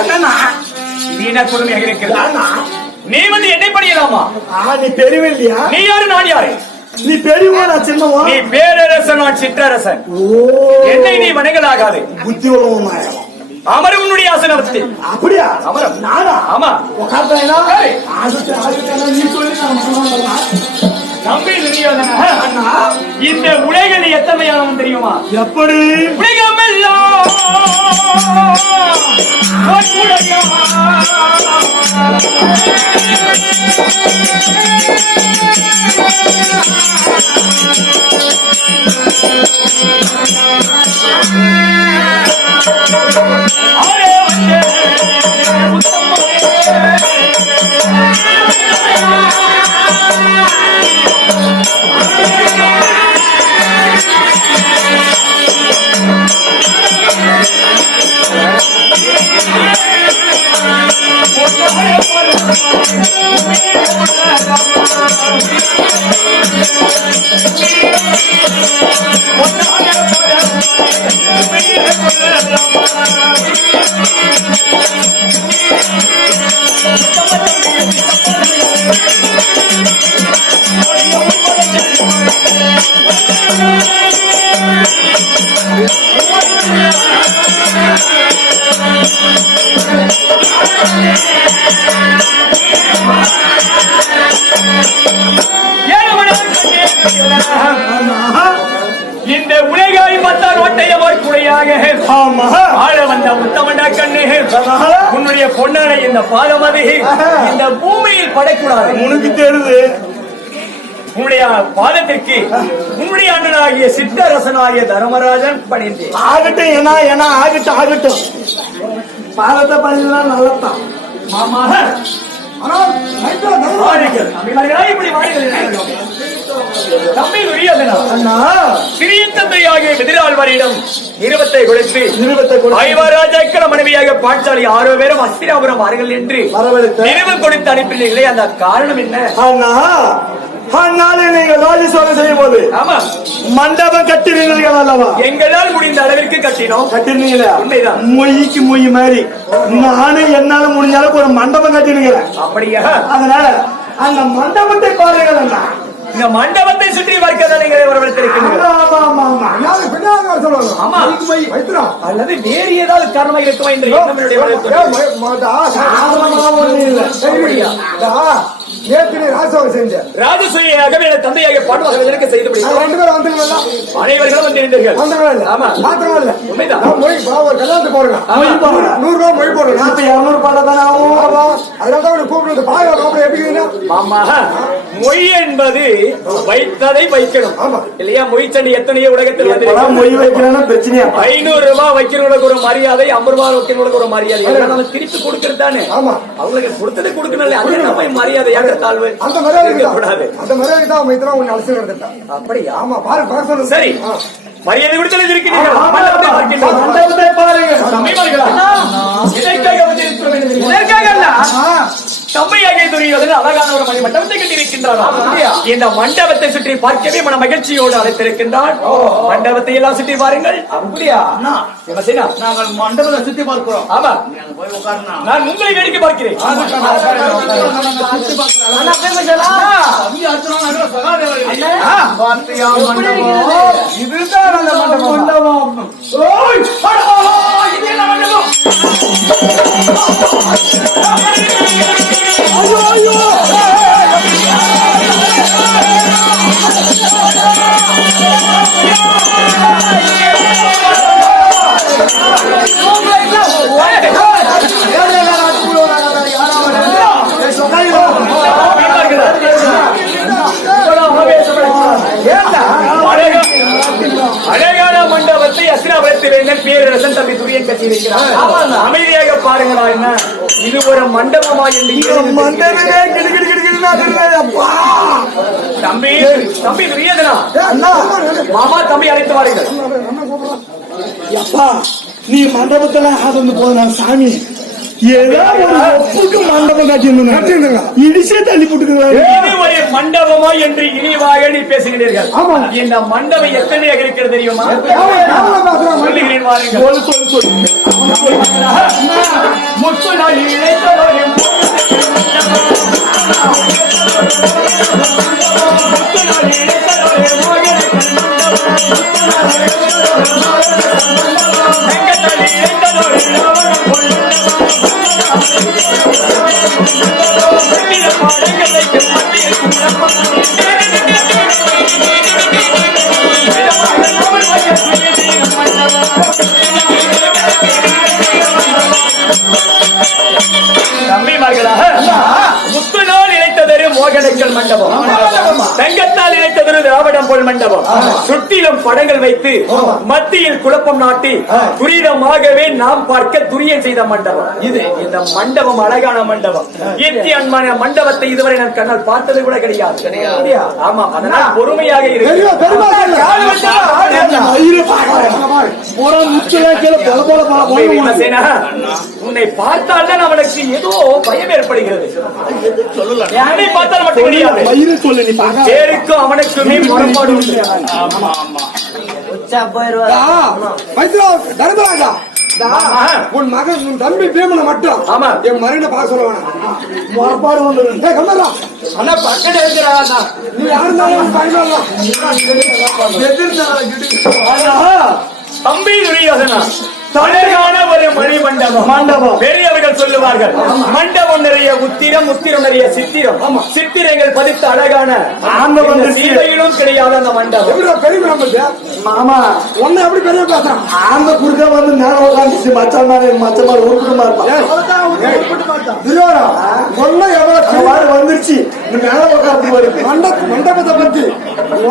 என்னன்னா வீணா கொடுமையாக இருக்கிறது. நீ வந்து என்னை படியலாமா? நீ பெரியவில்லையா? நீ யாரு, நான் யாரு? நீ பெரியவா, நான் சின்னவா? நீ பேரரசன், நான் சிற்றரசன். என்னை நீ வணங்கலாகாது. புத்தி உள்ளவன் அமர உன்னுடைய ஆசனத்தில். அப்படியா? அமரம் நானா? ஆமா. நீ சொல்லி நம்பி இந்த உலகில் எத்தனையானவன் தெரியுமா? எப்படி? உலகமெல்லாம் இந்த உலகாய் பார்த்தால் ஒட்டையமாய் குறையாக ஆழ வந்த முத்தமண்டா கண்ணு உன்னுடைய பொன்னான இந்த பாதம் அது இந்த பூமியில் படக்கூடாது. உனக்கு தெரியுது உன்னுடைய பாதத்திற்கு உன்னுடைய அண்ணனாகிய சித்தரசனாகிய தர்மராஜன் பணிந்தேன். ஆகட்டும், ஏன்னா ஆகட்டும். பாதத்தை பண்ணினா நல்லதான். மாமா தம்பி சிறிய தந்தையாகிய எதிராள்வரிடம் நிறுவத்தை கொடுத்து ஐவராஜாக்கள மனைவியாக பாஞ்சாலி 6 பேரும் அஸ்திராபுரம் வாருங்கள் என்று நிறுவம் கொடுத்து அனுப்பினீர்களே, அந்த காரணம் என்ன? நீங்கள் ராஜசோகம் செய்யும் போது மண்டபம் கட்டினீர்கள் அல்லவா? எங்களால் முடிந்த அளவிற்கு கட்டினோம். கட்டினீங்களா? உண்மைதான். மொய்க்கு மொய் மாதிரி நானும் என்னால முடிஞ்ச அளவுக்கு ஒரு மண்டபம் கட்டினீங்க. அப்படியா? அதனால அந்த மண்டபத்தை பாருங்கள். இந்த மண்டபத்தை சுற்றி பார்க்க நீங்கள் அல்லது வேறு ஏதாவது காரணமாக இருக்குமா என்று ராஜசூயாக தந்தையாக பாடுவார்களுக்கு செய்து அனைவர்களும் வந்திருந்தீர்கள். கல்யாணத்துக்கு போறேன் 100 ரூபாய் மொழி போடுறேன். 200 பாடத்தானே மொய் என்பது வைத்ததை வைக்கணும் இல்லையா? மொய் சண்டை எத்தனையோ உலகத்தில் மொய் வைக்கணும் பிரச்சனையா? 500 ரூபாய் வைக்கிறவங்களுக்கு ஒரு மரியாதை, 50 ரூபாய் வைக்கிறவங்களுக்கு ஒரு மரியாதை. நம்ம திருப்பி கொடுக்கறது தானே. அவங்களுக்கு கொடுத்தது கொடுக்கணும். அது நம்ம மரியாதையாக தாழ்வு அந்த மரியாதை கூடாது. அந்த மரியாதை தான் வைத்தா உன்னை அலசி நடந்துட்டான். அப்படியா? ஆமா, பாரு. சரி, மரியாதை விடுதலை இருக்கிறீர்கள். தம்மையாக துரியோதனன் அழகான ஒரு மண்டபத்தை கட்டியிருக்கின்றான். இந்த மண்டபத்தை சுற்றி பார்க்கவே மன மகிழ்ச்சியோடு அழைத்திருக்கின்றான். மண்டபத்தை எல்லாம் சுற்றி பாருங்கள். அப்படியா? நாங்கள் மண்டபத்தை சுற்றி பார்க்கிறோம். ஆமா, நான் உங்களை வேடிக்கை பார்க்கிறேன். இதுதான் அந்த மண்டபம். அழகான மண்டபத்தை அஸ்திராபுரத்தில் பேரரசன் தம்பி துரியன் கட்டியிருக்கிறார். அமைதியாக பாருங்களா. என்ன இது ஒரு மண்டபமா என்று தம்பி தம்பி துரியதனா மாமா தம்பி அழைத்து வாருங்கள். நீ மண்டபத்துல போன சாமி ஏதாவது ஒரு ஒப்புக்கு மண்டபம் கட்டிருந்தாங்க இடிச்சே தள்ளி போட்டுக்கிறாங்க. இது ஒரு மண்டபமா என்று இனிவாக நீ பேசுகிறீர்கள். ஆமா. இந்த மண்டபம் எத்தனையாக இருக்கிறது தெரியுமா? சொல்லுகிறேன் வாருங்கள். முத்து நாள் இழைத்தவரே முத்து நாள் இழைத்தவரே வெங்கத்தால் இழைத்தவரே ராவணன் முத்து நாள் இணைத்ததொரு மோகனைக்கல் மண்டபம், தங்கத்தால் இணைத்ததொரு திராவிடம் போல் மண்டபம், சுற்றிலும் படங்கள் வைத்து மத்தியில் குழப்பம் நாட்டி துரிதமாகவே நாம் பார்க்க துரியன் செய்த மண்டபம் இது. இந்த மண்டபம் அழகான மண்டபம். இயற்கை அன்பான மண்டபத்தை இதுவரை நான் கண்ணால் பார்த்தது கூட கிடையாது. ஆமா, அதனால் பொறுமையாக இருக்கு. உன்னை பார்த்தால் தான் அவனுக்கு ஏதோ பயம் ஏற்படுகிறது. யாரை பார்த்தால் மட்டும் கிடையாது, பேருக்கும் அவனுக்குமே முரண்பாடு உண்டு. உன் மகன் உன் தம்பி பீமனை மட்டும் ஆமா என் மருண்ட பார்க்க சொல்ல வேணாம். முரண்பாடு வந்து ஆனா பக்கத்துல இருக்கிறா நீ யாருந்தாலும் பயன்படலாம். தம்பி துரியோதனா அழகான ஒரு மணி மண்டபம். பெரியவர்கள் சொல்லுவார்கள் மண்டபம் நிறைய உத்திரம், உத்திரம் நிறைய சித்திரம், சித்திரங்கள் பதித்த அழகான சீதையிலும் கிடையாது அந்த மண்டபம். பெரிய மாமா ஒன்னு எப்படி பெரிய பேசுறான்? ஆந்த குறுக்க வந்து நேரம் உட்காந்துச்சு மச்சான் மச்சமாரி உருப்பிடுமா இருப்பான். ஒன்னு எவ்வளவு வந்துருச்சு மேல உட்காந்து வருது. மண்டபத்தை பத்தி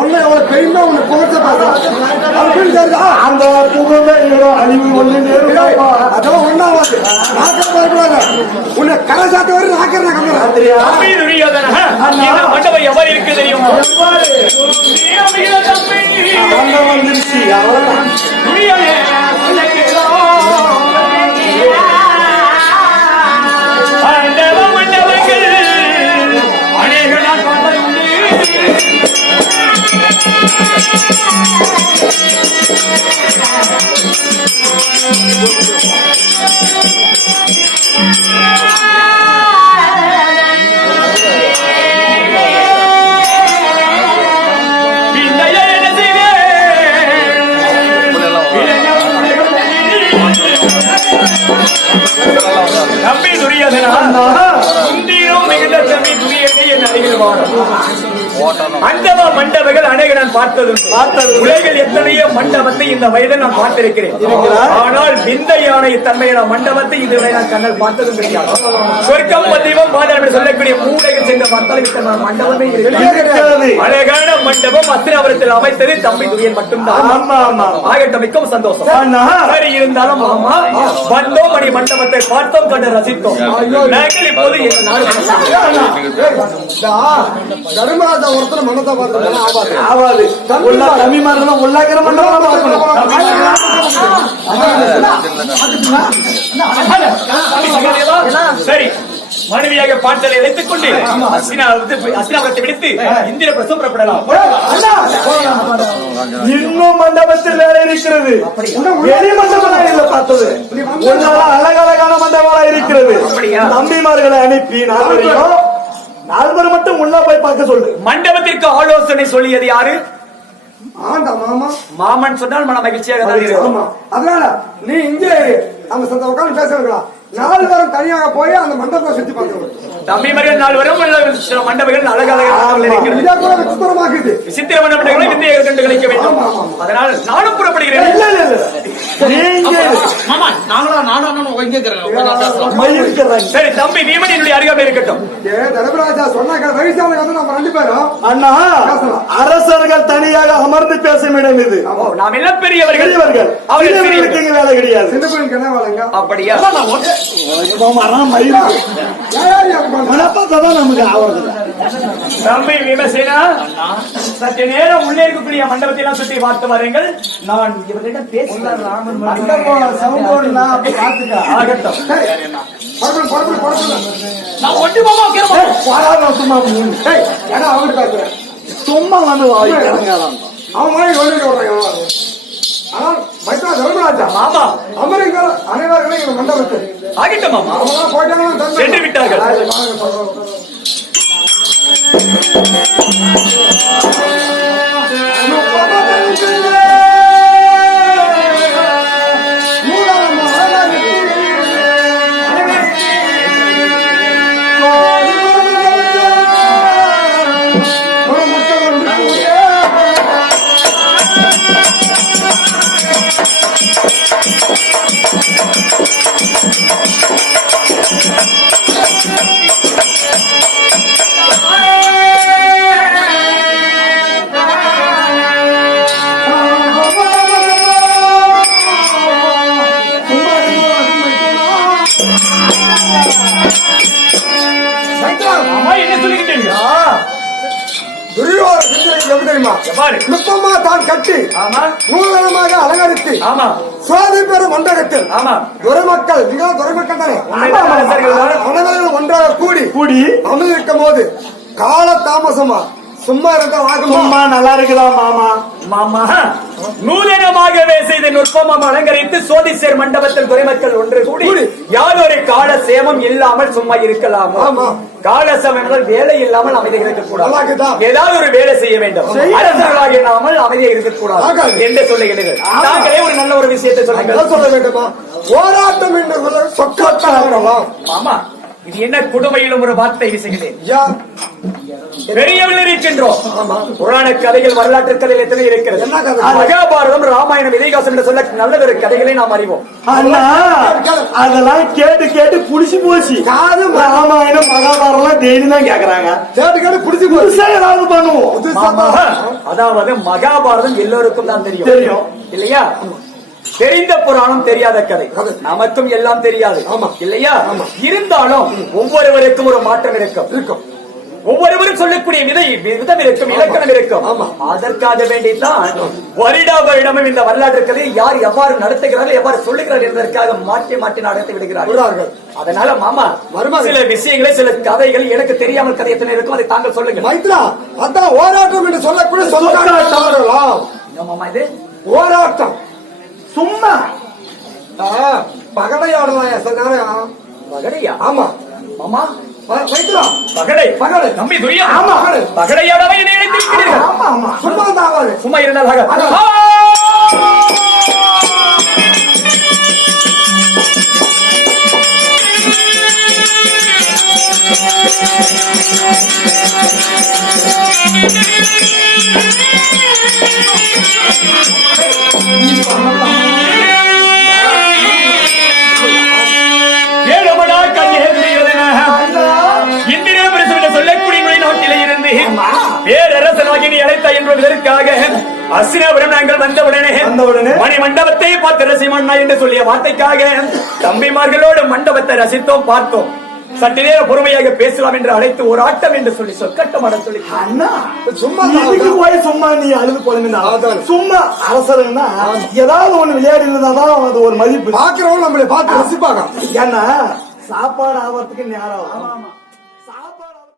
ஒன்னு எவ்வளவு பெருமை உன்னை புகழ்த்த பேசுறான். அந்த புகழ்ந்த அழிவு ஒண்ணு அதெல்லாம் ஒன்னாவது உன்னை கரை சாத்த வரை நாக்கிறேன். மண்டபம் எவ்வாறு இருக்கு தெரியுமா? வந்துருச்சு அவ்வளவுதான். மண்டபங்கள் அநேக நான் பார்த்தது உண்டு. தம்பி துரியோதனா முந்தியும் மிகுந்த தம்பி துரியனை என் அருகில் வாழும். மண்டப மண்டபங்கள் அநேக நான் பார்த்தது உலகில் எத்தனையோ மண்டபத்தை இந்த வயதில் நான் பார்த்திருக்கிறேன். ஆனால் விந்த யானை தன்மையான மண்டபத்தை இதுவரை நான் கண்ணல் பார்த்ததும் கிடையாது. சொர்க்கம் மத்தியமும் பாதாளம் சொல்லக்கூடிய மூளைகள் சென்ற மத்தள மண்டபமே இருக்கிறது. அழகான மண்டபம் அத்திராபுரத்தில் அமைத்தது தம்பி துரியன் மட்டும்தான். ஆகட்டும், மிகவும் சந்தோஷம். சரி, இருந்தாலும் ஆமா வந்தோம், மணி மண்டபத்தை பார்த்தோம், கண்டு ரசித்தோம். நாங்கள் இப்போது தர்மராஜா ஒருத்தர் மண்டபத்தை பார்த்து ஆவாது தம்பி மாதிரி உள்ளாக்கிற மண்டபம் சரி. மனைவியாக பாட்டலை வைத்துக் கொண்டு அஸ்தினாபுரத்தை விடுத்து இந்திர பிரசவம் புறப்படலாம். இன்னும் மண்டபத்தில் வேலை இருக்கிறது. வெளி மண்டபம் இல்ல பார்த்தது. அழகழகான மண்டபம் இருக்கிறது. தம்பிமார்களை அனுப்பி நால்வர் மட்டும் உள்ள போய் பார்க்க சொல்லு. மண்டபத்திற்கு ஆலோசனை சொல்லியது யாரு? மாமா மாமன் சொன்னால் மன மகிழ்ச்சியாக தான் இருக்கும். அதனால நீ இங்கே அந்த சந்த உட்கார்ந்து பேச வைக்கலாம். 4 பேரும் தனியாக போய் அந்த மண்டபத்தை சுத்தி பார்க்கணும். தம்பிமார்கள் 4 பேரும் மண்டபங்கள் அழகாக விசித்திர மண்டபங்களை விந்தைய கண்டு கழிக்க வேண்டும். அதனால் நானும் புறப்படுகிறேன். சரி தம்பி, நீமன் என்னுடைய அருகாமல் இருக்கட்டும். தர்மராஜா சொன்னாங்க வயசான நம்ம 2 பேரும் அண்ணா அரசர்கள் தனியாக அமர்ந்து பேசும் இடம் இது. நாம் எல்லாம் பெரியவர்கள், அவர்களுக்கு வேலை கிடையாது. சின்ன பையனுக்கு என்ன வேலைங்க? அப்படியா? வரான் மயில் மனப்பாத்தான் நமக்கு ஆவறது. தம்பி விமசேனா, சற்று நேரம் உள்ளே இருக்கக்கூடிய மண்டபத்தை எல்லாம் சுற்றி பார்த்து வாருங்கள். நான் இவர்களிடம் பேசுகிறேன். ஆகட்டும். நான் ஒன்று மாமா சும்மா வந்து வாங்கிக்கலாம். அவன் மாதிரி சொல்லிட்டு விடுறாங்க. ஆனால் மைத்ரா தர்மராஜா மாமா அமெரிக்கா அனைவர்களும் இந்த மண்டபத்தில் ஆகட்டும் மாமா. அவங்களாம் போயிட்டாங்க சென்று விட்டார்கள். அம்மா என்ன சொல்லிக்கிட்டீங்க? துரியோட சிந்தனை எப்படி தெரியுமா? பாரு. நுட்பமா தான் கட்டி ஆமா நூலகமாக அலங்கரித்து ஆமா சுவாதி பெறும் மண்டகத்தில் ஆமா துறைமக்கள் மிகவும் துறைமக்கள் தானே உண்மைதான் அரசர்கள். அனைவரும் ஒன்றாக கூடி கூடி அமர்ந்திருக்கும் போது கால தாமசமா சும்மா இருந்த வாகமா சும்மா நல்லா இருக்குதா மாமா? மாமா நூலகமாகவே செய்த நுட்பமாம் அலங்கரித்து சோதிசேர் மண்டபத்தில் துறைமக்கள் ஒன்று கூடி யார் ஒரு கால சேமம் இல்லாமல் சும்மா இருக்கலாம். ஆமா. கால சேமம் என்றால் வேலை இல்லாமல் அமைதியாக இருக்கக்கூடாது. நல்லாக்குதா? ஏதாவது ஒரு வேலை செய்ய வேண்டும். அரசர்களாக இல்லாமல் அமைதியாக இருக்கக்கூடாது ஆகாது. என்று சொல்லுகிறீர்கள். நாங்களே ஒரு நல்ல ஒரு விஷயத்தை சொல்லுங்கள். என்ன சொல்ல வேண்டுமா? போராட்டம் என்று சொக்கலாம். மாமா இது என்ன கொடுமையிலும் ஒரு வார்த்தை வீசுகிறேன். யா பெரியவர்கள் இருக்கின்றோம். ஆமா. புராண கதைகள் வரலாற்று கதைகள் எத்தனை இருக்கிறது. என்ன கதை? மகாபாரதம் ராமாயணம் இதிகாசம் என்று சொல்ல நல்லதொரு கதைகளை நாம் அறிவோம். அண்ணா அதெல்லாம் கேட்டு கேட்டு புடிச்சு போச்சு. காது ராமாயணம் மகாபாரதம் டெய்லி தான் கேக்குறாங்க. கேட்டு கேட்டு புடிச்சு போச்சு. புதுசா ஏதாவது பண்ணுவோம். மாமா, அதாவது மகாபாரதம் எல்லோருக்கும் தான் தெரியும். தெரியும். இல்லையா? தெரிந்த புராணம் தெரியாத கதை. நமக்கும் எல்லாம் தெரியாது. ஆமா. இல்லையா? இருந்தாலும் ஒவ்வொருவருக்கும் ஒரு மாற்றம் இருக்கும். ஒவ்வொருவரும் சொல்லக்கூடிய விதம் இருக்கும், இலக்கணம் இருக்கும். அதற்காக வேண்டித்தான் வருடா வருடமும் இந்த வரலாற்று கதையை யார் எவ்வாறு நடத்துகிறார்கள், எவ்வாறு சொல்லுகிறார்கள் என்பதற்காக மாற்றி மாற்றி நடத்தி விடுகிறார்கள். அதனால மாமா சில விஷயங்களை, சில கதைகள் எனக்கு தெரியாமல் கதை எத்தனை இருக்கும், அதை தாங்கள் சொல்லுங்க. மைத்ரா அதான் போராட்டம் என்று சொல்லக்கூடிய சொல்லாட்டலாம். மாமா இது போராட்டம் சும்மா பகடையாடுதான். பகடையா? ஆமா மாமா மைத்ரா பகடை பகடை தம்பி துரியா. ஆமா. பகடையாடவே என்னை நினைத்திருக்கிறீர்கள். ஆமா ஆமா சும்மா தான் ஆகாது. சும்மா இருந்தால் ஏழுமடா இந்திரா பிரசவ சொல்லக்கூடிய நாட்டிலே இருந்து பேரரசனாகி நீ அழைத்த என்பதற்காக அசினாபுரம் நாங்கள் வந்தவுடனே மணி மண்டபத்தை பார்த்து ரசிமண்ணா என்று சொல்லிய வார்த்தைக்காக தம்பிமார்களோடு மண்டபத்தை ரசித்தோம், பார்த்தோம். சற்று நேரம் பொறுமையாக பேசலாம் என்று அழைத்து ஒரு ஆட்டம் என்று சொல்லி சொற்கட்டமான சொல்லி அண்ணா சும்மா இதுக்கு போய் சும்மா நீ அழுது போடுங்க. சும்மா அரசருன்னா ஏதாவது ஒண்ணு விளையாடி இருந்தாதான் அது ஒரு மதிப்பு. பாக்குறவங்க நம்மளை பார்த்து ரசிப்பாங்க. ஏன்னா சாப்பாடு ஆவறதுக்கு நேரம்.